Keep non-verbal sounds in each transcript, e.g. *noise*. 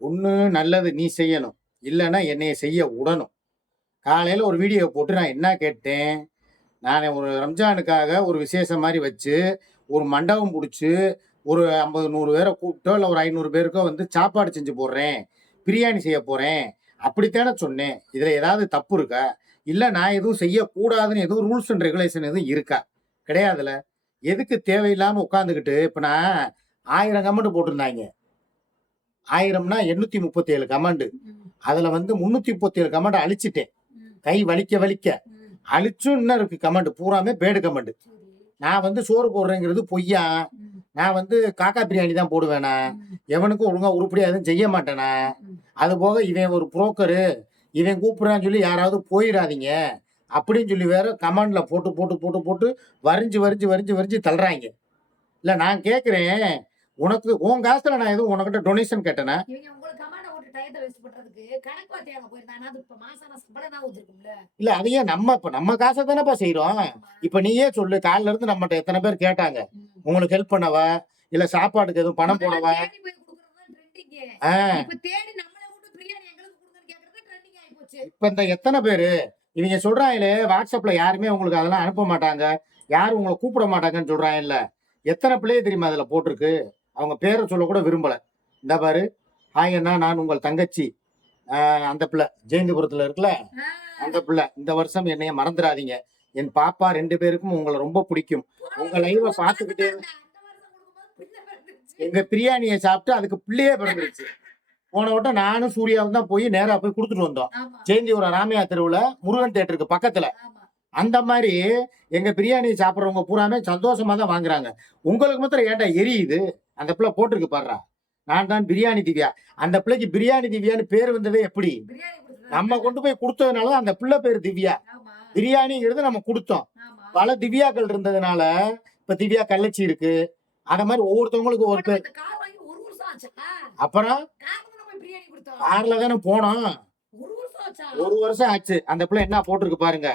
ஒன்று நல்லது நீ செய்யணும். இல்லைன்னா என்னைய செய்ய விடணும் காலையில் ஒரு வீடியோ போட்டு நான் என்ன கேட்டேன்? நான் ஒரு ரம்ஜானுக்காக ஒரு விசேஷம் மாதிரி வச்சு ஒரு மண்டபம் பிடிச்சி ஒரு ஐம்பது நூறு பேரை கூப்பிட்டோ இல்லை ஒரு ஐநூறு பேருக்கோ வந்து சாப்பாடு செஞ்சு போடுறேன் பிரியாணி செய்ய போகிறேன் அப்படித்தானே சொன்னேன். இதில் ஏதாவது தப்பு இருக்கா? இல்லை நான் எதுவும் செய்யக்கூடாதுன்னு எதுவும் ரூல்ஸ் அண்ட் ரெகுலேஷன் எதுவும் இருக்கா? கிடையாதுல்ல. எதுக்கு தேவையில்லாமல் உட்காந்துக்கிட்டு இப்போ நான் ஆயிரம் கமெண்ட் போட்டிருந்தாங்க. ஆயிரம்னா எண்ணூற்றி முப்பத்தி ஏழு கமாண்டு. அதில் வந்து முந்நூற்றி முப்பத்தி ஏழு கமெண்ட் அழிச்சிட்டேன். கை வலிக்க வலிக்க. அழிச்சும் இன்னும் இருக்கு கமெண்ட். பூராமே பேடு கமாண்டு. நான் வந்து சோறு போடுறேங்கிறது பொய்யா? நான் வந்து காக்கா பிரியாணி தான் போடுவேனா? எவனுக்கும் ஒழுங்கா உருப்படியா எதுவும் செய்ய மாட்டேனா? அது போக இவன் ஒரு புரோக்கரு. இவன் கூப்பிடுறான்னு சொல்லி யாராவது போயிடாதீங்க. அப்படின்னு சொல்லி வேற கமெண்ட்ல போட்டு போட்டு போட்டு போட்டு வரிஞ்சு வரிஞ்சு வரிஞ்சு வரிஞ்சு தள்ளுறாங்க. இல்ல நான் கேக்குறேன். உனக்கு உன் காசுல நான் எதுவும் உனக்கிட்ட டொனேஷன் கேட்டேனா. இல்ல அதையே நம்ம இப்ப நம்ம காசை தானேப்பா செய்யறோம் இப்ப நீயே சொல்லு காலைல இருந்து நம்மகிட்ட எத்தனை பேர் கேட்டாங்க? உங்களுக்கு ஹெல்ப் பண்ணவா? இல்ல சாப்பாட்டுக்கு எதுவும் பணம் போடவா? இப்ப இந்த எத்தனை பேரு? இவங்க சொல்றாங்களே வாட்ஸ்அப்ல யாருமே உங்களுக்கு அதெல்லாம் அனுப்ப மாட்டாங்க. யாரும் உங்களை கூப்பிட மாட்டாங்கன்னு சொல்றாங்கல்ல. எத்தனை பிள்ளைய தெரியுமா அதுல போட்டிருக்கு? அவங்க பேரை சொல்ல கூட விரும்பல. இந்த பாரு ஹாய் அண்ணா நான் உங்கள் தங்கச்சி. அந்த பிள்ளை ஜெயந்திபுரத்துல இருக்குல்ல? அந்த பிள்ளை இந்த வருஷம் என்னைய மறந்துடாதீங்க. என் பாப்பா ரெண்டு பேருக்கும் உங்களை ரொம்ப பிடிக்கும். உங்க லைவ பாத்துக்கிட்டே எங்க பிரியாணியை சாப்பிட்டு அதுக்கு பிள்ளையே பிறந்துருச்சு. போன வட்டம் நானும் சூர்யாவும் தான் போய் நேரா போய் கொடுத்துட்டு வந்தோம். ஜெயந்திபுரம் ராமையா தெருவுல முருகன் தேட்டருக்கு பக்கத்துல. அந்த மாதிரி எங்க பிரியாணி சாப்பிட்றவங்க பூராமே சந்தோஷமா தான் வாங்குறாங்க. உங்களுக்கு மாத்திரம் ஏன்டா எரியுது? அந்த பிள்ளை போட்டிருக்கு பாடுறா நான் தான் பிரியாணி திவ்யா. அந்த பிள்ளைக்கு பிரியாணி திவ்யான்னு பேர் வந்ததே எப்படி? நம்ம கொண்டு போய் கொடுத்ததுனால தான் அந்த பிள்ளை பேர் திவ்யா. பிரியாணிங்கிறது நம்ம கொடுத்தோம். பல திவ்யாக்கள் இருந்ததுனால இப்ப திவ்யா கள்ளச்சி இருக்கு. அத மாதிரி ஒவ்வொருத்தவங்களுக்கு ஒரு பேர் அப்புறம்? கார்ல தானே போனோம். ஒரு வருஷம் ஆச்சா? ஒரு வருஷம் ஆச்சு. அந்த பிள்ளை என்ன போட்டிருக்கு பாருங்க.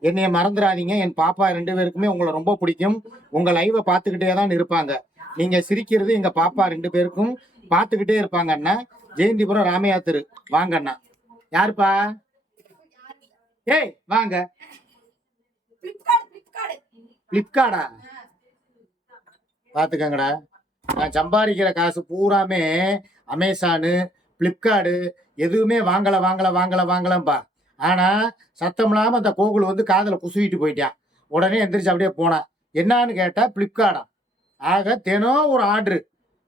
என்னைய மறந்துடாதீங்க. என் பாப்பா ரெண்டு பேருக்குமே உங்களை ரொம்ப பிடிக்கும். உங்க லைவை பார்த்துக்கிட்டே தான் இருப்பாங்க. நீங்க சிரிக்கிறது எங்க பாப்பா ரெண்டு பேருக்கும் பார்த்துக்கிட்டே இருப்பாங்க அண்ணா. ஜெயந்திபுரம் ராமையா தெரு. வாங்க அண்ணா. யாருப்பா? ஏய் வாங்க. பிளிப்கார்டா பாத்துக்கங்கடா. நான் சம்பாதிக்கிற காசு பூராமே அமேசானு பிளிப்கார்டு எதுவுமே வாங்கல வாங்கல வாங்கல வாங்கலம்பா. ஆனா சத்தம் இல்லாமல் அந்த கோகுல் வந்து காதில் குசுவிட்டு போயிட்டான் உடனே எந்திரிச்சு அப்படியே போனான் என்னான்னு கேட்டா பிளிப்கார்டா ஆக தினம் ஒரு ஆர்டரு.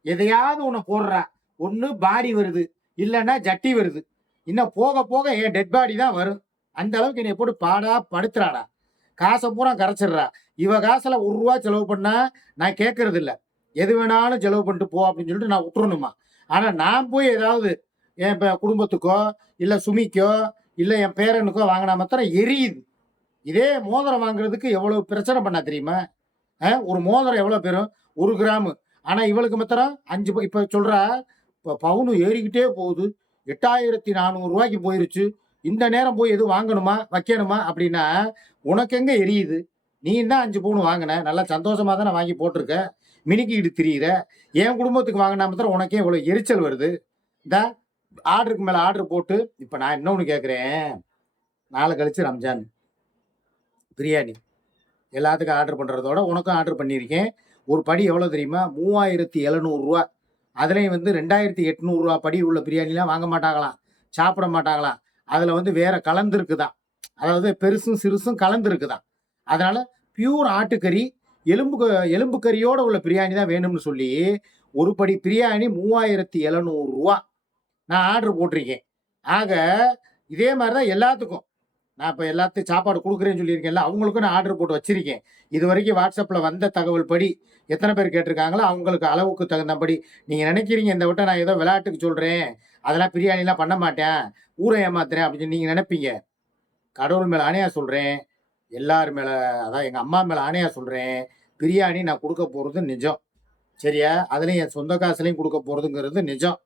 எதையாவது ஒன்று போடுறா. ஒன்று பாடி வருது. இல்லைன்னா ஜட்டி வருது. இன்னும் போக போக என் டெட் பாடி தான் வரும். அந்த அளவுக்கு என்னை போட்டு பாடா படுத்துறாடா. காசை பூரா கரைச்சிடுறா. இவ காசில் ஒரு ரூபா செலவு பண்ணா நான் கேட்கறது இல்லை. எது வேணாலும் செலவு பண்ணிட்டு போ அப்படின்னு சொல்லிட்டு நான் விட்டுறணுமா? ஆனால் நான் போய் ஏதாவது என் இப்போ குடும்பத்துக்கோ இல்லை சுமிக்கோ இல்லை என் பேரனுக்கோ வாங்கினா மாத்திரம் எரியுது. இதே மோதிரம் வாங்குறதுக்கு எவ்வளோ பிரச்சனை பண்ணா தெரியுமா? ஒரு மோதிரம் எவ்வளோ பெரும்? ஒரு கிராமு. ஆனால் இவளுக்கு மாத்திரம் அஞ்சு இப்போ சொல்கிறா இப்போ பவுனு ஏறிக்கிட்டே போகுது. எட்டாயிரத்தி நானூறுரூவாய்க்கு போயிருச்சு. இந்த நேரம் போய் எதுவும் வாங்கணுமா? வைக்கணுமா? அப்படின்னா உனக்கு எங்கே எரியுது? நீ தான் அஞ்சு பவுன் வாங்கின? நல்லா சந்தோஷமாக தானே வாங்கி போட்டிருக்க? மினிக்கிட்டு திரியிற. என் குடும்பத்துக்கு வாங்கினா மாத்திரம் உனக்கே இவ்வளோ எரிச்சல் வருது. இந்த ஆர்டருக்கு மேலே ஆர்டர் போட்டு இப்போ நான் இன்னொன்று கேட்குறேன் நாளை கழிச்சு ரம்ஜான். பிரியாணி. எல்லாத்துக்கும் ஆர்டர் பண்ணுறதோட உனக்கும் ஆர்டர் பண்ணியிருக்கேன். ஒரு படி எவ்வளோ தெரியுமா? மூவாயிரத்தி எழுநூறுரூவா அதுலேயும் வந்து ரெண்டாயிரத்தி எட்நூறுரூவா படி உள்ள பிரியாணிலாம் வாங்க மாட்டாங்களாம். சாப்பிட மாட்டாங்களாம். அதில் வந்து வேற கலந்துருக்குதான். அதாவது பெருசும் சிறுசும் கலந்துருக்குதான். அதனால் பியூர் ஆட்டுக்கறி எலும்பு க- எலும்பு கறியோட உள்ள பிரியாணி தான் வேணும்னு சொல்லி ஒரு படி பிரியாணி மூவாயிரத்தி எழுநூறுரூவா நான் ஆர்டர் போட்டிருக்கேன். ஆக இதே மாதிரி தான் எல்லாத்துக்கும். நான் இப்போ எல்லாத்தையும் சாப்பாடு கொடுக்குறேன்னு சொல்லியிருக்கேன்ல அவங்களுக்கும் நான் ஆர்டர் போட்டு வச்சிருக்கேன். இது வரைக்கும் வாட்ஸ்அப்பில் வந்த தகவல் படி எத்தனை பேர் கேட்டிருக்காங்களோ அவங்களுக்கு அளவுக்கு தகுந்தபடி. நீங்கள் நினைக்கிறீங்க இந்த விட்ட நான் ஏதோ விளையாட்டுக்கு சொல்கிறேன் அதெல்லாம் பிரியாணிலாம் பண்ண மாட்டேன் ஊரை ஏமாத்துறேன் அப்படின்னு நீங்கள் நினைப்பீங்க. கடவுள் மேலே ஆணையாக சொல்கிறேன் எல்லார் மேலே அதான் எங்கள் அம்மா மேலே ஆணையாக சொல்கிறேன் பிரியாணி நான் கொடுக்க போகிறது நிஜம். சரியா? அதுலேயும் என் சொந்த காசுலையும் கொடுக்க போகிறதுங்கிறது நிஜம்.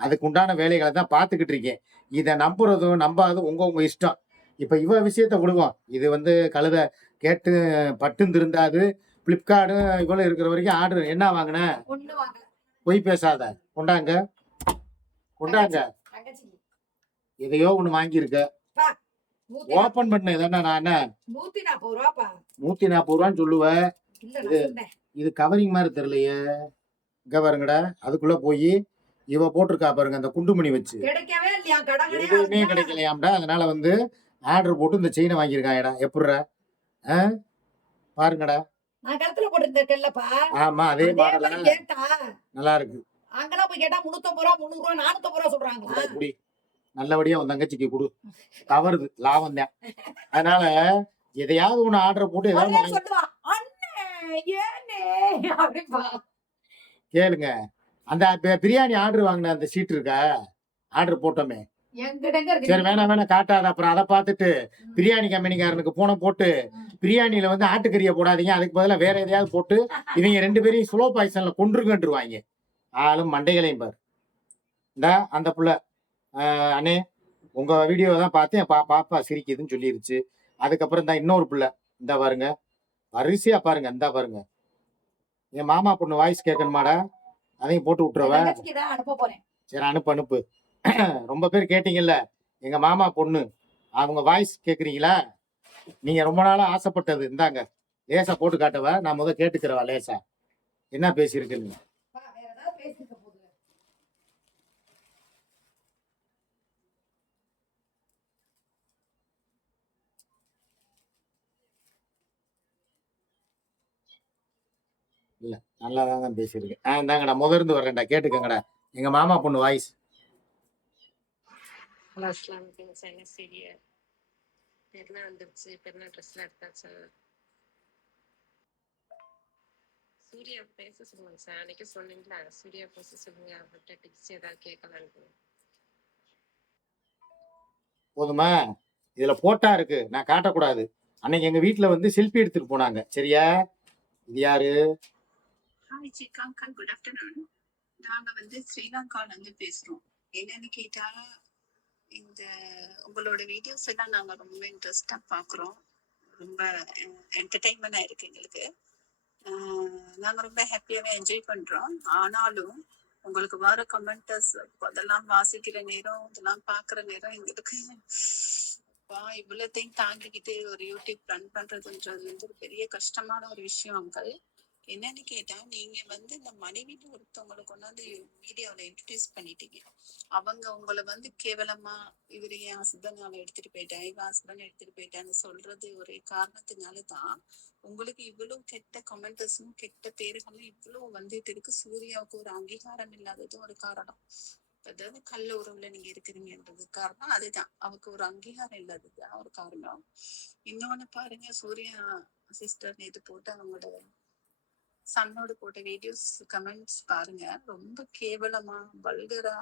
அதுக்கு உண்டான வேலைகளை தான் பார்த்துக்கிட்டு இருக்கேன். இதை நம்புறதும் நம்பாதும் உங்கள் உங்கள் இஷ்டம். இப்போ இவ விஷயத்த விடுவோம் இது வந்து கழுத கேட்டு பட்டும் திருந்தாது ஃப்ளிப்கார்டு இவ்வளோ இருக்கிற வரைக்கும் ஆர்டர் என்ன வாங்கின? ஒண்ணு வாங்கல. பொய் பேசாத. கொண்டாங்க. கொண்டாங்க. எதையோ ஒண்ணு வாங்கியிருக்க. ஓபன் பண்ண இதானே நான் நூத்தி நாற்பது ரூபாப்பா நூத்தி நாற்பது ரூபான்னு சொல்லுவேன் சொன்னேன். இது கவரிங் மாதிரி தெரியலையே. இங்க பாருங்கடா. அதுக்குள்ள போய் இவ போட்டிருக்கா பாருங்க அந்த குண்டுமணி வச்சு. கிடைக்கவே இல்லையா? எதுவுமே கிடைக்கலையாம்டா. அதனால வந்து ஆர்டர் போட்டு இந்த செயினை வாங்கியிருக்காங்கடா எப்படிடா ஆ? பாருங்கடா. நான் கருத்துல போட்டுருந்தேன்லப்பா ஆமா அதே மாடலா மாதிரி கேட்டா நல்லா இருக்கு அங்கெல்லாம் போய் கேட்டா முன்னூத்தம்பது ரூபா முந்நூறு ரூபா நானூத்தம்பது ரூபா சொல்றாங்களா? குடி. நல்லபடியா உன் தங்கச்சிக்கு கொடு. தவறுது லாபம் தான். அதனால எதையாவது ஒண்ணு ஆர்டர் போட்டு ஏதாவது கேளுங்க. அந்த பிரியாணி ஆர்டர் வாங்கின அந்த சீட் இருக்கா? ஆர்டர் போட்டோமே. சரி வேணாம் வேணாம் காட்டாத. அப்புறம் அதை பார்த்துட்டு பிரியாணி கம்பெனிக்காரனுக்கு போன போட்டு பிரியாணியில வந்து ஆட்டுக்கறியை போடாதீங்க. அதுக்கு பதிலா வேற எதையாவது போட்டு இவங்க ரெண்டு பேரையும் ஸ்லோ பாய்சன்ல கொண்டுருங்கன்றுவாங்க ஆளும் மண்டைகளையும் பாரு. இந்த அந்த புள்ள. அண்ணே உங்க வீடியோ தான் பார்த்தேன். பா பாப்பா சிரிக்குதுன்னு சொல்லிருச்சு. அதுக்கப்புறம் இந்த இன்னொரு புள்ள. இந்த பாருங்க. வரிசையா பாருங்க. இந்த பாருங்க. என் மாமா பொண்ணு வாய்ஸ் கேட்கணுமாடா? அதையும் போட்டு விட்டுருவ. தங்கச்சிக்கு தான் அனுப்ப போறேன். சரி அனுப்பு அனுப்பு. *clears throat* ரொம்ப பேர் கேட்டீங்கல்ல எங்க மாமா பொண்ணு அவங்க வாய்ஸ் கேக்குறீங்களா? நீங்க ரொம்ப நாளா ஆசைப்பட்டது இந்தாங்க லேசா போட்டு காட்டவா நான் முத கேட்டுக்கிறவா லேசா. என்ன பேசியிருக்குன்னு பா, வேற ஏதாவது பேசிருக்க போகுது நல்லா தான் பேசியிருக்கேன் ஆ இந்தாங்கடா முத இருந்து வர்றேன்டா கேட்டுக்கங்கடா. எங்க மாமா பொண்ணு வாய்ஸ் அஸ்லாம் என்ன சீரிய பெருநாள் வந்துருச்சு பெருநாள் ட்ரெஸ்லாம் எடுத்தாச்சா சூர்யா பேச சொல்லுங்க சார் அன்னைக்கு சொன்னீங்களா சூர்யா பேச சொல்லுங்க அவர்கிட்ட டிப்ஸ் ஏதாவது கேட்கலான்னு போதுமா? இதுல போட்டா இருக்கு. நான் காட்டக்கூடாது. அன்னைக்கு எங்க வீட்ல வந்து செல்ஃபி எடுத்துட்டு போனாங்க. சரியா? இது யாரு? ஹாய் சிக்காங்கா குட் ஆஃப்டர்நூன் நாங்க வந்து ஸ்ரீலங்கால இருந்து பேசுறோம். என்னன்னு கேட்டா இந்த உங்களோட வீடியோஸ் எல்லாம் நாங்க ரொம்ப இன்ட்ரெஸ்டா பாக்குறோம். ரொம்ப என்டர்டைன்மெண்டா இருக்கு எங்களுக்கு. நாங்க ரொம்ப ஹாப்பியாவே என்ஜாய் பண்றோம். ஆனாலும் உங்களுக்கு வர கமெண்டர்ஸ் அதெல்லாம் வாசிக்கிற நேரம் இதெல்லாம் பாக்குற நேரம் எங்களுக்கு *laughs* வா இவ்வளோத்தையும் தாங்கிக்கிட்டு ஒரு யூடியூப் ரன் பண்றதுன்றது வந்து ஒரு பெரிய கஷ்டமான ஒரு விஷயம் அங்கிள் என்னன்னு கேட்டா நீங்க வந்து இந்த மனைவின்னு ஒருத்தவங்களை கொண்டாந்து மீடியாவுல இன்ட்ரடியூஸ் பண்ணிட்டீங்க. அவங்க உங்களை வந்து கேவலமா இவரு என் ஹஸ்பண்ட் அவன் எடுத்துட்டு போயிட்டான் இவன் ஹஸ்பண்ட் எடுத்துட்டு போயிட்டான்னு சொல்றது ஒரே காரணத்தினாலதான் உங்களுக்கு இவ்வளவு கெட்ட கமெண்டர்ஸும் கெட்ட பேர்களும் இவ்வளவு வந்துட்டு இருக்கு. சூர்யாவுக்கு ஒரு அங்கீகாரம் இல்லாததும் ஒரு காரணம். அதாவது கள்ள உறவுல நீங்க இருக்கிறீங்கன்றது காரணம் அதுதான். அவருக்கு ஒரு அங்கீகாரம் இல்லாததுதான் ஒரு காரணம். இன்னொன்னு பாருங்க சூர்யா சிஸ்டர் இது போட்டு அவங்களோட சன்னோடு போட்ட வீடியோஸ் கமெண்ட்ஸ் பாருங்க. ரொம்ப கேவலமா வல்கரா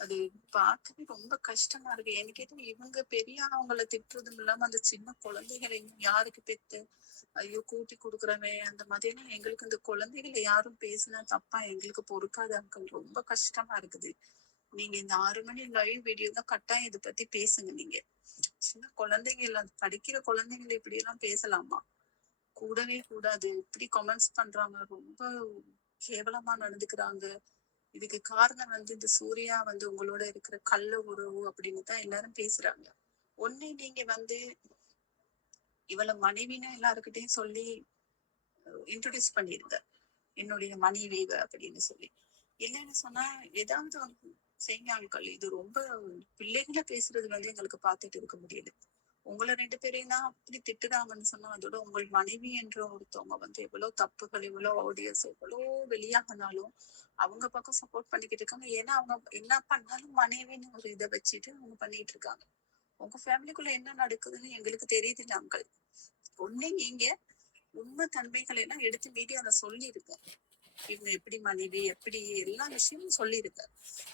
அது பார்க்கவே ரொம்ப கஷ்டமா இருக்கு. எனக்கு இவங்க பெரியவங்கள திட்டுறதும் இல்லாம அந்த சின்ன குழந்தைகளை யாருக்கு பெத்து ஐயோ கூட்டி கொடுக்குறவன் அந்த மாதிரிலாம் எங்களுக்கு இந்த குழந்தைகளை யாரும் பேசினா தப்பா எங்களுக்கு பொறுக்காத அங்கிள் ரொம்ப கஷ்டமா இருக்குது. நீங்க இந்த ஆறு மணி லைவ் வீடியோ தான் கட்டாயம் இதை பத்தி பேசுங்க நீங்க. சின்ன குழந்தைங்க படிக்கிற குழந்தைங்களை இப்படி எல்லாம் பேசலாமா? கூடவே கூடாது. இப்படி கமெண்ட்ஸ் பண்றாங்க. ரொம்ப கேவலமா நடந்துக்கிறாங்க. இதுக்கு காரணம் வந்து இந்த சூர்யா வந்து உங்களோட இருக்கிற கள்ள உறவு அப்படின்னு தான் எல்லாரும் பேசுறாங்க. ஒண்ணு நீங்க வந்து இவள மனைவின்னு எல்லாருக்கிட்டையும் சொல்லி இன்ட்ரோடியூஸ் பண்ணிருங்க. என்னுடைய மனைவி அப்படின்னு சொல்லி. இல்லைன்னு சொன்னா ஏதாவது ஒண்ணு செய்யுங்க அங்கிள். இது ரொம்ப பிள்ளைகளை பேசுறது வந்து எங்களுக்கு பார்த்துட்டு இருக்க முடியல. உங்களை ரெண்டு பேரையும் தான் அப்படி திட்டுறாங்கன்னு சொன்னா அதோட உங்கள் மனைவி என்ற ஒருத்தவங்க வந்து எவ்வளவு தப்புகள் எவ்வளவு ஆடியன்ஸ் எவ்வளவு வெளியாகினாலும் அவங்க பக்கம் சப்போர்ட் பண்ணிக்கிட்டு இருக்காங்க. ஏன்னா அவங்க என்ன பண்ணாலும் மனைவின்னு ஒரு இதை வச்சுட்டு அவங்க பண்ணிட்டு இருக்காங்க. உங்க ஃபேமிலிக்குள்ள என்ன நடக்குதுன்னு எங்களுக்கு தெரியுது இல்லை அங்கிள் ஒண்ணு நீங்க உண்மை தன்மைகளை எல்லாம் எடுத்து மீடியால சொல்லியிருக்க இவங்க எப்படி மனைவி எப்படி எல்லா விஷயமும் சொல்லியிருக்க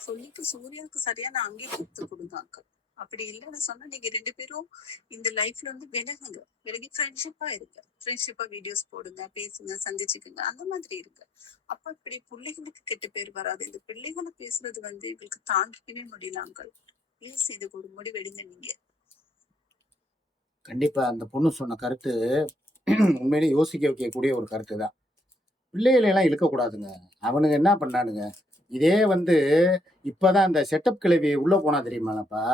சொல்லிட்டு சூர்யாவுக்கு சரியான அங்கீகாரத்தை கொடுங்க அங்கிள் அப்படி இல்லைன்னு சொன்னா நீங்க ரெண்டு பேரும் இந்த லைஃப்ல வந்து விலகுங்க. விலகி ஃப்ரெண்ட்ஷிப்பா இருங்க. ஃப்ரெண்ட்ஷிப்பா வீடியோஸ் போடுங்க பேசுங்க சந்திச்சுக்குங்க. அந்த மாதிரி இருக்கு அப்ப இப்படி பிள்ளைகளுக்கு கெட்ட பேர் வராது. இந்த பிள்ளைகளை பேசுறது வந்து எங்களுக்கு தாங்கிக்கவே முடியல அங்கிள் ப்ளீஸ் இதுக்கு ஒரு முடிவெடுங்க நீங்க. கண்டிப்பா அந்த பொண்ணு சொன்ன கருத்து உண்மையிலேயே யோசிக்க வைக்கக்கூடிய ஒரு கருத்து தான் பிள்ளைகளை எல்லாம் இழுக்கக்கூடாதுங்க. அவனுங்க என்ன பண்ணானுங்க? இதே வந்து இப்போதான் அந்த செட்டப் கிளவி உள்ள போனா தெரியுமாப்பா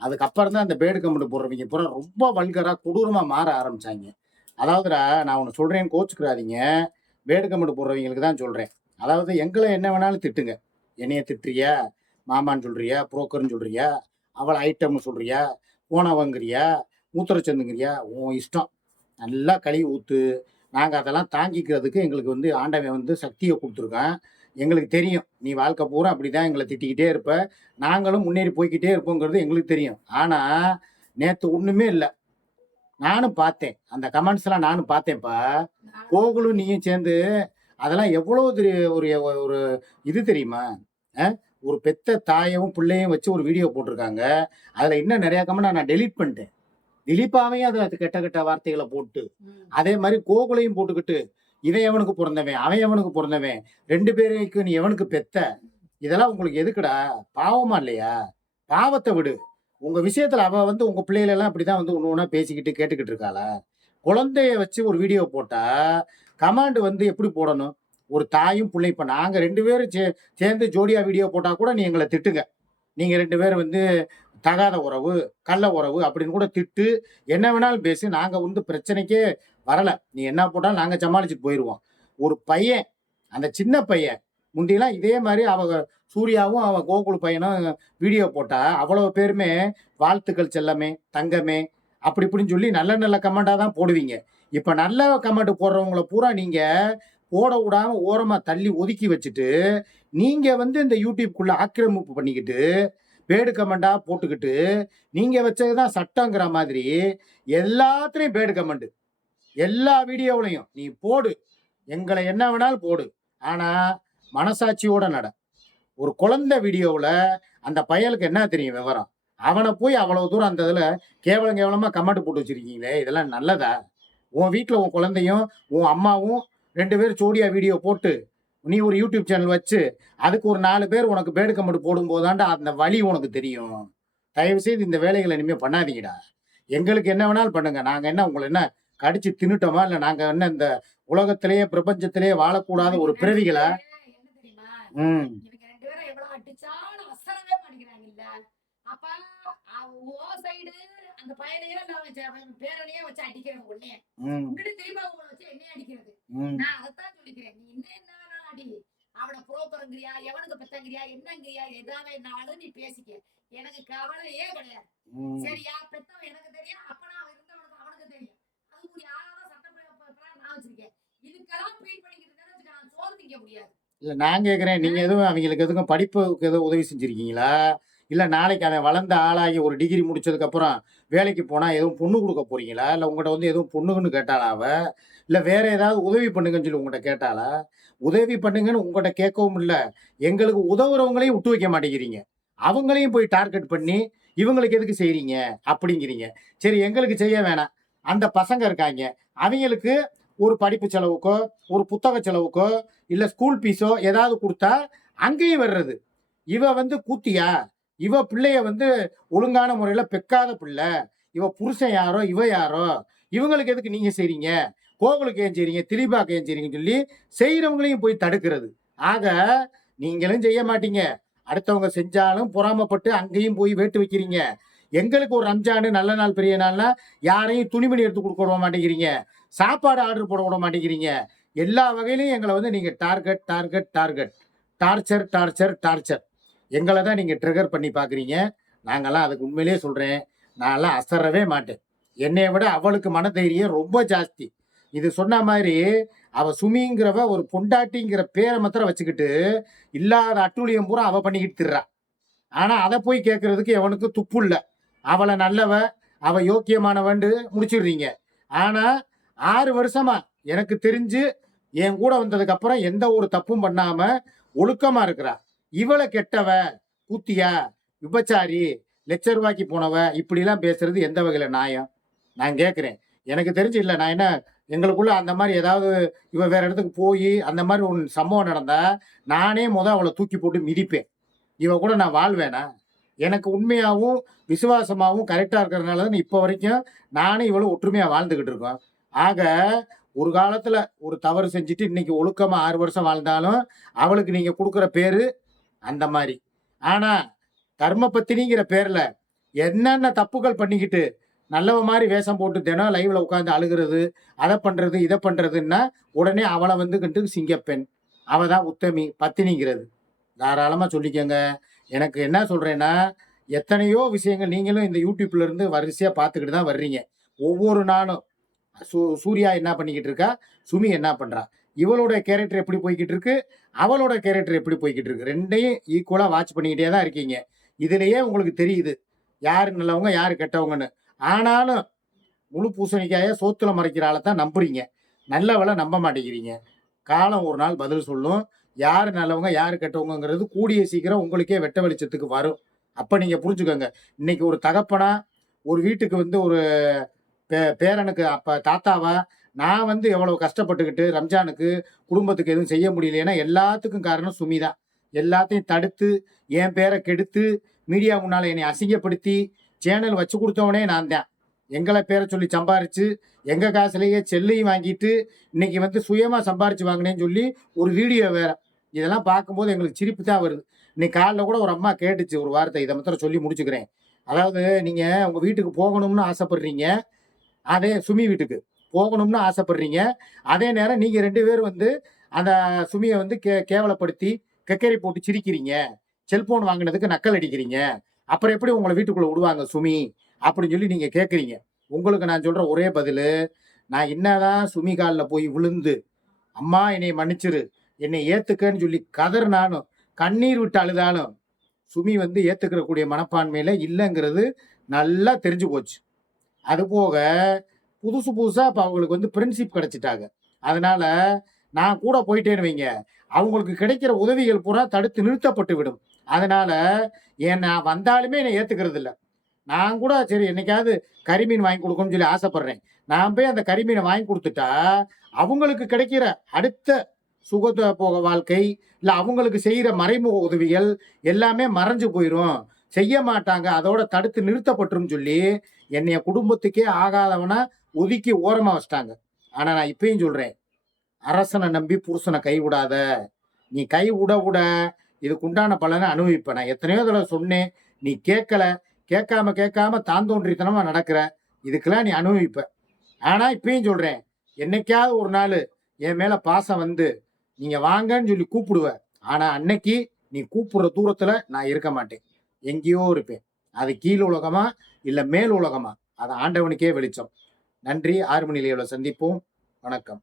அதுக்கப்புறம் தான் அந்த பேடு கமெண்ட் போடுறவங்க பூரா ரொம்ப வல்கரா கொடூரமா மாற ஆரம்பிச்சாங்க. அதாவதுடா நான் ஒன்று சொல்றேன் கோச்சுக்கிறாதீங்க பேடு கமெண்ட் போடுறவங்களுக்கு தான் சொல்றேன். அதாவது எங்களை என்ன வேணாலும் திட்டுங்க. என்னைய திட்டுறியா? மாமான்னு சொல்றியா? புரோக்கர்னு சொல்றியா? அவளை ஐட்டம்னு சொல்றியா? போன வாங்குறியா? மூத்திரச்சந்துங்கிறியா உன் இஷ்டம். நல்லா கழுவி ஊத்து. நாங்கள் அதெல்லாம் தாங்கிக்கிறதுக்கு எங்களுக்கு வந்து ஆண்டவன் வந்து சக்தியை கொடுத்துருக்கான். எங்களுக்கு தெரியும். நீ வாழ்க்கை பூரா அப்படி தான் எங்களை திட்டிக்கிட்டே இருப்ப. நாங்களும் முன்னேறி போய்க்கிட்டே இருப்போங்கிறது எங்களுக்கு தெரியும். ஆனால் நேற்று ஒன்றுமே இல்லை. நானும் பார்த்தேன். அந்த கமெண்ட்ஸ்லாம் நானும் பார்த்தேன்ப்பா. கோகுலும் நீயும் சேர்ந்து அதெல்லாம் எவ்வளோ தெரிய ஒரு ஒரு இது தெரியுமா? ஒரு பெத்த தாயவும் பிள்ளையும் வச்சு ஒரு வீடியோ போட்டிருக்காங்க. அதில் இன்னும் நிறையா கமெண்ட் நான் டெலீட் பண்ணிட்டேன். திலீப்பாவையும் அது அது கெட்ட கெட்ட வார்த்தைகளை போட்டு அதே மாதிரி கோகுலையும் போட்டுக்கிட்டு இவன் எவனுக்கு பிறந்தவன் அவன் எவனுக்கு பிறந்தவன் ரெண்டு பேருக்கு நீ எவனுக்கு பெத்த? இதெல்லாம் உங்களுக்கு எதுக்குடா? பாவமா இல்லையா? பாவத்தை விடு. உங்க விஷயத்துல அவ வந்து உங்க பிள்ளைகள் எல்லாம் இப்படிதான் வந்து ஒன்று ஒன்றா பேசிக்கிட்டு கேட்டுக்கிட்டு இருக்காளா? குழந்தைய வச்சு ஒரு வீடியோ போட்டா கமாண்ட் வந்து எப்படி போடணும்? ஒரு தாயும் பிள்ளை இப்போ நாங்கள் ரெண்டு பேரும் சே சேர்ந்து ஜோடியா வீடியோ போட்டால் கூட நீ எங்களை திட்டுங்க. நீங்கள் ரெண்டு பேரும் வந்து தகாத உறவு கள்ள உறவு அப்படின்னு கூட திட்டு என்ன வேணாலும் பேசி. நாங்கள் வந்து பிரச்சனைக்கே வரலை. நீ என்ன போட்டாலும் நாங்கள் சமாளிச்சுட்டு போயிடுவோம் ஒரு பையன் அந்த சின்ன பையன் முந்திலாம் இதே மாதிரி அவங்க சூர்யாவும் அவன் கோகுல் பையனும் வீடியோ போட்டா அவ்வளோ பேருமே வாழ்த்துக்கள் செல்லமே தங்கமே அப்படி இப்படின்னு சொல்லி நல்ல நல்ல கமெண்டாக தான் போடுவீங்க. இப்போ நல்ல கமெண்ட் போடுறவங்கள பூரா நீங்கள் போட விடாம ஓரமாக தள்ளி ஒதுக்கி வச்சுட்டு நீங்கள் வந்து இந்த யூடியூப்குள்ளே ஆக்கிரமிப்பு பண்ணிக்கிட்டு பேடு கமெண்டாக போட்டுக்கிட்டு நீங்கள் வச்சது தான் சட்டங்கிற மாதிரி எல்லாத்துலேயும் பேடு கமெண்டு எல்லா வீடியோவிலையும். நீ போடு. எங்களை என்ன வேணாலும் போடு. ஆனா மனசாட்சியோட நட. ஒரு குழந்தை வீடியோவில் அந்த பயலுக்கு என்ன தெரியும் விவரம்? அவனை போய் அவ்வளவு தூரம் அந்த இதில் கேவலம் கேவலமாக கமெண்ட் போட்டு வச்சிருக்கீங்களே இதெல்லாம் நல்லதா? உன் வீட்டில் உன் குழந்தையும் உன் அம்மாவும் ரெண்டு பேரும் ஜோடியா வீடியோ போட்டு நீ ஒரு யூடியூப் சேனல் வச்சு அதுக்கு ஒரு நாலு பேர் உனக்கு பேடு கமெண்ட் போடும்போதாண்டா அந்த வழி உனக்கு தெரியும். தயவு செய்து இந்த வேலைகளை இனிமேல் பண்ணாதீங்கடா. எங்களுக்கு என்ன வேணாலும் பண்ணுங்க. நாங்கள் என்ன உங்களை என்ன கடிச்சு தின்னுட்டோமா? இல்லை நாங்கள் என்ன இந்த உலகத்திலேயே பிரபஞ்சத்திலேயே வாழக்கூடாத ஒரு பிறவிகளா? ம். அவன் புரோக்கருங்கிறியா? எவனுக்கு பெத்தங்கிறியா? என்னங்கிறியா? எதாவது என்னாலும் நீ பேசிக்க. எனக்கு கவலையே கிடையாது. சரியா? பெத்தவன் எனக்கு தெரியும். அப்பனா அவன் இருந்தவனுக்கு அவனுக்கு தெரியும் நான் வச்சிருக்கேன். இதுக்கெல்லாம் ஃபீல் பண்ணிக்கிட்டு நான் சோறு திங்க முடியாது. இல்லை நான் கேட்குறேன் நீங்கள் எதுவும் அவங்களுக்கு எதுவும் படிப்புக்கு எதுவும் உதவி செஞ்சுருக்கீங்களா? இல்லை நாளைக்கு அவன் வளர்ந்த ஆளாகி ஒரு டிகிரி முடிச்சதுக்கப்புறம் வேலைக்கு போனால் எதுவும் பொண்ணு கொடுக்க போறீங்களா? இல்லை உங்கள்கிட்ட வந்து எதுவும் பொண்ணுங்கன்னு கேட்டாளா இல்லை வேற ஏதாவது உதவி பண்ணுங்கன்னு சொல்லி உங்கள்கிட்ட கேட்டாளா? உதவி பண்ணுங்கன்னு உங்கள்கிட்ட கேட்கவும் இல்லை. எங்களுக்கு உதவுறவங்களையும் விட்டு வைக்க மாட்டேங்கிறீங்க. அவங்களையும் போய் டார்கெட் பண்ணி இவங்களுக்கு எதுக்கு செய்கிறீங்க அப்படிங்கிறீங்க. சரி எங்களுக்கு செய்ய வேணாம். அந்த பசங்க இருக்காங்க. அவங்களுக்கு ஒரு படிப்பு செலவுக்கோ ஒரு புத்தக செலவுக்கோ இல்லை ஸ்கூல் ஃபீஸோ ஏதாவது கொடுத்தா அங்கேயும் வர்றது. இவ வந்து கூத்தியா? இவ பிள்ளைய வந்து ஒழுங்கான முறையில் பெக்காத பிள்ளை. இவ புருஷன் யாரோ இவ யாரோ? இவங்களுக்கு எதுக்கு நீங்கள் செய்றீங்க? கோகுலுக்கு ஏன் செய்றீங்க? திரிபாக்கு ஏன் செய்றீங்கன்னு சொல்லி செய்கிறவங்களையும் போய் தடுக்கிறது. ஆக நீங்களும் செய்ய மாட்டீங்க. அடுத்தவங்க செஞ்சாலும் பொறாமப்பட்டு அங்கேயும் போய் வேட்டு வைக்கிறீங்க. எங்களுக்கு ஒரு ரம்ஜானு நல்ல நாள் பெரிய நாள்னா யாரையும் துணிமணி எடுத்து கொடுக்க விட மாட்டேங்கிறீங்க. சாப்பாடு ஆர்டர் போட விட மாட்டேங்கிறீங்க. எல்லா வகையிலையும் எங்களை வந்து நீங்கள் target target target torture torture torture எங்களை தான் நீங்கள் ட்ரிகர் பண்ணி பார்க்குறீங்க நாங்கள்லாம் அதுக்கு உண்மையிலேயே சொல்கிறேன் நான்லாம் அசரவே மாட்டேன். என்னையை விட அவளுக்கு மனதைரியம் ரொம்ப ஜாஸ்தி. இது சொன்ன மாதிரி அவ சுமிங்கிறவ ஒரு பொண்டாட்டிங்கிற பேரை மாத்திரம் வச்சுக்கிட்டு இல்லாத அட்டூழியம் பூரா அவ பண்ணிக்கிட்டு திர்றா. ஆனால் அதை போய் கேட்கறதுக்கு எவனுக்கு துப்பு இல்லை. அவளை நல்லவ அவ யோக்கியமானவண்டு முடிச்சிடுறீங்க. ஆனா ஆறு வருஷமா எனக்கு தெரிஞ்சு என் கூட வந்ததுக்கு அப்புறம் எந்த ஒரு தப்பும் பண்ணாம ஒழுக்கமா இருக்கிறா. இவளை கெட்டவ கூத்தியா விபச்சாரி லட்ச ரூபாய்க்கு போனவ இப்படிலாம் பேசுறது எந்த வகையில நியாயம்? நான் கேட்குறேன் எனக்கு தெரிஞ்சு இல்லை நான் என்ன எங்களுக்குள்ள அந்த மாதிரி ஏதாவது இவ வேற இடத்துக்கு போய் அந்த மாதிரி ஒன்று சம்பவம் நடந்தா நானே முத அவளை தூக்கி போட்டு மிதிப்பேன். இவ கூட நான் வாழ்வேனா? எனக்கு உண்மையாகவும் விசுவாசமாகவும் கரெக்டாக இருக்கிறதுனால தான் இப்போ வரைக்கும் நானும் இவளும் ஒற்றுமையாக வாழ்ந்துக்கிட்டு இருக்கோம். ஆக ஒரு காலத்தில் ஒரு தவறு செஞ்சுட்டு இன்னைக்கு ஒழுக்கமாக ஆறு வருஷம் வாழ்ந்தாலும் அவளுக்கு நீங்கள் கொடுக்குற பேர் அந்த மாதிரி. ஆனால் தர்ம பத்தினிங்கிற பேரில் என்னென்ன தப்புகள் பண்ணிக்கிட்டு நல்லவ மாதிரி வேஷம் போட்டு தினம் லைவில் உட்காந்து அழுகிறது அதை பண்ணுறது இதை பண்ணுறதுன்னா உடனே அவளை வந்துக்கிட்டு சிங்கப்பெண். அவள் தான் உத்தமி பத்தினிங்கிறது. தாராளமாக சொல்லிக்கோங்க. எனக்கு என்ன சொல்றேன்னா எத்தனையோ விஷயங்கள் நீங்களும் இந்த யூடியூப்ல இருந்து வரிசையா பார்த்துக்கிட்டு தான் வர்றீங்க. ஒவ்வொரு நாளும் சூ சூர்யா என்ன பண்ணிக்கிட்டு இருக்கா? சுமி என்ன பண்றா? இவளோட கேரக்டர் எப்படி போய்கிட்டு இருக்கு? அவளோட கேரக்டர் எப்படி போய்கிட்டு இருக்கு? ரெண்டையும் ஈக்குவலா வாட்ச் பண்ணிக்கிட்டே தான் இருக்கீங்க. இதுலயே உங்களுக்கு தெரியுது யாரு நல்லவங்க யாரு கெட்டவங்கன்னு. ஆனாலும் முழு பூசணிக்காய சோத்துல மறைக்கிற தான் நம்புறீங்க. நல்லவளை நம்ப மாட்டேங்கிறீங்க. காலம் ஒரு நாள் பதில் சொல்லும். யார் நல்லவங்க யார் கெட்டவங்கிறது கூடிய சீக்கிரம் உங்களுக்கே வெட்ட வெளிச்சத்துக்கு வரும். அப்போ நீங்கள் புரிஞ்சுக்கோங்க. இன்னைக்கு ஒரு தகப்பனா ஒரு வீட்டுக்கு வந்து ஒரு பே பேரனுக்கு அப்போ தாத்தாவா நான் வந்து எவ்வளோ கஷ்டப்பட்டுக்கிட்டு ரம்ஜானுக்கு குடும்பத்துக்கு எதுவும் செய்ய முடியலைன்னா எல்லாத்துக்கும் காரணம் சுமி தான் எல்லாத்தையும் தடுத்து என் பேரை கெடுத்து மீடியா முன்னால் என்னை அசிங்கப்படுத்தி சேனல் வச்சு கொடுத்தவனே நான் தான். எங்களை பேரை சொல்லி சம்பாரித்து எங்கள் காசுலேயே செல்லையும் வாங்கிட்டு இன்னைக்கு வந்து சுயமாக சம்பாரித்து வாங்கினேன்னு சொல்லி ஒரு வீடியோ வேற. இதெல்லாம் பார்க்கும்போது எங்களுக்கு சிரிப்பு தான் வருது. இன்னைக்கு காலைல கூட ஒரு அம்மா கேட்டுச்சு ஒரு வார்த்தை இதை மாத்திரம் சொல்லி முடிச்சுக்கிறேன். அதாவது நீங்கள் உங்கள் வீட்டுக்கு போகணும்னு ஆசைப்படுறீங்க அதே சுமி வீட்டுக்கு போகணும்னு ஆசைப்படுறீங்க அதே நேரம் நீங்கள் ரெண்டு பேரும் வந்து அந்த சுமியை வந்து கே கேவலப்படுத்தி கெக்கரி போட்டு சிரிக்கிறீங்க. செல்போன் வாங்கினதுக்கு நக்கல் அடிக்கிறீங்க. அப்புறம் எப்படி உங்களை வீட்டுக்குள்ளே விடுவாங்க சுமி? அப்படின்னு சொல்லி நீங்கள் கேட்குறீங்க உங்களுக்கு நான் சொல்கிற ஒரே பதில் நான் என்னதான் சுமி காலில் போய் விழுந்து அம்மா என்னை மன்னிச்சிரு. என்னை ஏத்துக்கன்னு சொல்லி கதறினாலும் கண்ணீர் விட்டு அழுதாலும் சுமி வந்து ஏற்றுக்கிறக்கூடிய மனப்பான்மையில் மனப்பான்மையில இல்லைங்கிறது நல்லா தெரிஞ்சு போச்சு. அது போக புதுசு புதுசா இப்ப அவங்களுக்கு வந்து பிரின்சிப் கிடைச்சிட்டாங்க. அதனால நான் கூட போயிட்டேன்னு வைங்க. அவங்களுக்கு கிடைக்கிற உதவிகள் பூரா தடுத்து நிறுத்தப்பட்டு விடும். அதனால என் நான் வந்தாலுமே என்னை ஏத்துக்கிறது இல்லை நான் கூட சரி என்னைக்காவது கரிமீன் வாங்கி கொடுக்கணும்னு சொல்லி ஆசைப்படுறேன். நான் போய் அந்த கரிமீனை வாங்கி கொடுத்துட்டா அவங்களுக்கு கிடைக்கிற அடுத்த சுகத்த போக வாழ்க்கை இல்லை அவங்களுக்கு செய்கிற மறைமுக உதவிகள் எல்லாமே மறைஞ்சு போயிடும் செய்ய மாட்டாங்க அதோட தடுத்து நிறுத்தப்பட்டுரும் சொல்லி என்னைய குடும்பத்துக்கே ஆகாதவனா ஒதுக்கி ஓரமாக வச்சிட்டாங்க. ஆனால் நான் இப்பயும் சொல்கிறேன் அரசனை நம்பி புருஷனை கைவிடாத. நீ கை விட விட. இதுக்குண்டான பலனை அனுபவிப்ப. நான் எத்தனையோ தடவை சொன்னேன் நீ கேட்கல. கேட்காம கேட்காம தான் தோன்றித்தனமா நடக்கிற இதுக்கெல்லாம் நீ அனுபவிப்ப. ஆனா இப்பயும் சொல்றேன் என்னைக்காவது ஒரு நாள் என் மேல பாசம் வந்து நீங்க வாங்கன்னு சொல்லி கூப்பிடுவ. ஆனா அன்னைக்கு நீ கூப்பிடுற தூரத்துல நான் இருக்க மாட்டேன். எங்கேயோ இருப்பேன். அது கீழ் உலகமா இல்ல மேல் உலகமா? அது ஆண்டவனுக்கே வெளிச்சம். நன்றி. ஆறு மணி சந்திப்போம். வணக்கம்.